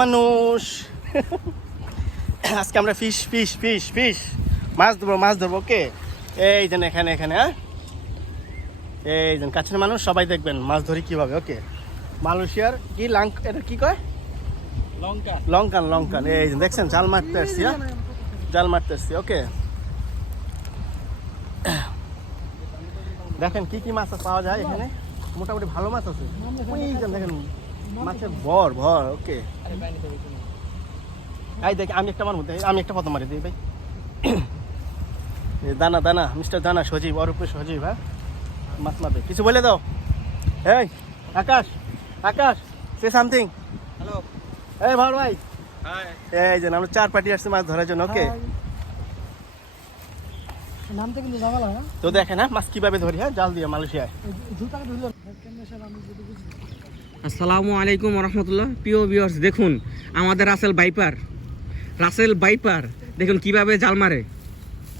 মানুষ। আজকে আমরা ফিশ ফিশ ফিশ ফিশ মাছ ধরবো মাছ ধরবো ওকে এই যেন এখানে এখানে হ্যাঁ? এই যেন কাছের মানুষ সবাই দেখবেন মাছ ধরি কীভাবে ওকে মালয়েশিয়ার কি লাঙ্ক এটা কি কয়? লঙ্কা লঙ্কান লঙ্কান। এই যে দেখছেন জাল মারতে আসছি হ্যাঁ? জাল মারতে আসছি ওকে দেখেন কি কি মাছ পাওয়া যায় এখানে? মোটামুটি ভালো মাছ আছে। দেখেন মাছের ভর ভর ওকে আরে পানি তো বেশি না। এই দেখ আমি একটা মারবো আমি একটা ফটো মারি দিই ভাই। দানা দানা মিস্টার দানা সজীব অরূপে সজীব হ্যাঁ? মাছ মারবে কিছু বলে দাও। এই আকাশ আকাশ সে সামথিং হ্যালো এই ভালো ভাই। এই যে আমরা চার পার্টি আসছে মাছ ধরার জন্য ওকে নামতে কিন্তু ঝামেলা হ্যাঁ? তো দেখে না মাছ কীভাবে ধরি হ্যাঁ? জাল দিয়ে মালয়েশিয়ায়। আসসালামু আলাইকুম রহমতুল্লাহ প্রিয় ভিউয়ার্স দেখুন, আমাদের রাসেল বাইপার রাসেল বাইপার দেখুন কীভাবে জাল মারে।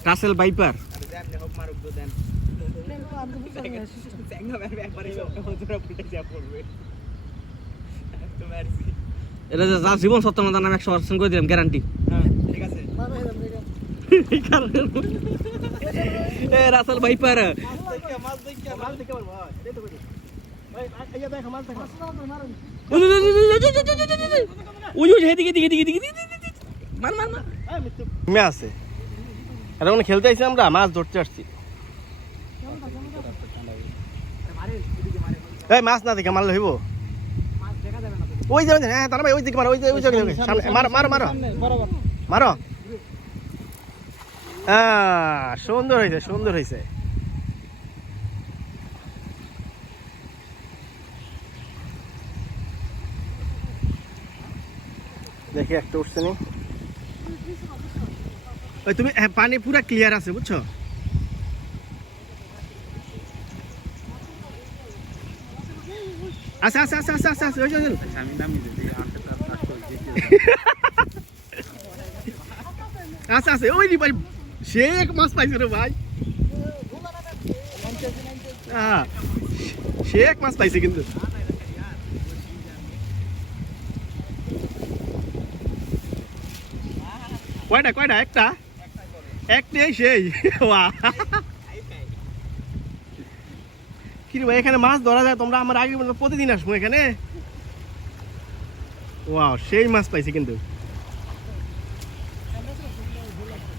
রাসেল বাইপার জীবন সত্য মাতার নামে একশো পার্সেন্ট করে দিলাম গ্যারান্টি কারণে এ রাসেল বাইপার আছে। মাছ ধরতে মাছ না ওই হ্যাঁ তারা ওই দিকে মারো, ওই ওই ওই সামনে, মারো মারো হ্যাঁ সুন্দর হয়েছে সুন্দর হয়েছে দেখি একটা উঠছে নি। ওই তুমি হ্যাঁ, পানি পুরা ক্লিয়ার আছে বুঝছ? আচ্ছা আচ্ছা আচ্ছা আচ্ছা আচ্ছা ওই আচ্ছা আচ্ছা নি ভাই সে এক মাছ পাইছে রে ভাই। হ্যাঁ সে এক মাছ পাইছে কিন্তু। কয়টা কয়টা একটা একটাই সেই ওয়া কি ভাই এখানে মাছ ধরা যায় তোমরা আমার আগে বলতো প্রতিদিন আসব এখানে ওয়াও সেই মাছ পাইছি কিন্তু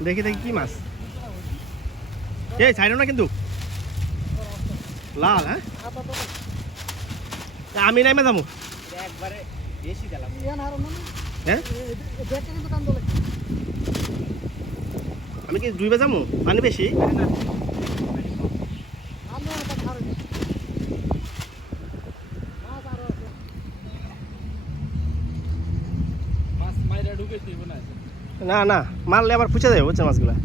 দেখি দেখি কি মাছ এই ছাইরো না কিন্তু লাল হ্যাঁ আমি নাই যাব হ্যাঁ আমি কি দুইবার যাব পানি বেশি? না না মারলে আবার পুছে যাবে বুঝছে মাছগুলা?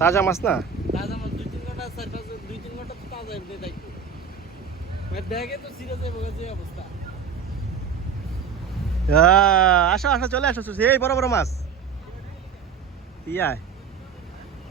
তাজা মাছ না? তাজা মাছ দুই তিন ঘণ্টা চার দুই তিন ঘণ্টা তাজা এমনি থাকবে ব্যাগে তো সিরিয়াস যে অবস্থা। আহ, আসো আসো চলে আসো এই বড় বড় মাছ। ইয়ায়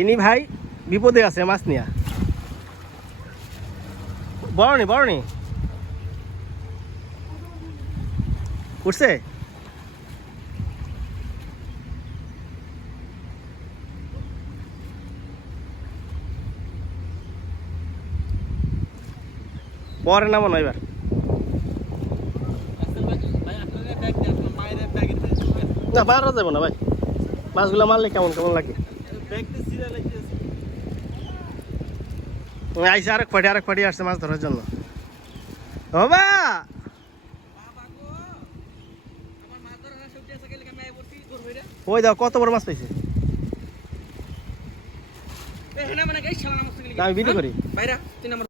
ইনি ভাই বিপদে আছে, মাছ নিয়া। বড় নি উঠছে? পরে না এবার। না যাব না ভাই। মাছগুলো মারলে কেমন কেমন লাগে ব্যাগ দিয়ে সিরিয়াল লাগতেছে। ওই আইসে আরেক পাটি আরেক পাটি আসছে মাছ ধরার জন্য বাবা? ওই দাও কত বড় মাছ পাইছে মানে আমি ভিডিও হ্যাঁ? করি। বাইরা, তিন নাম্বার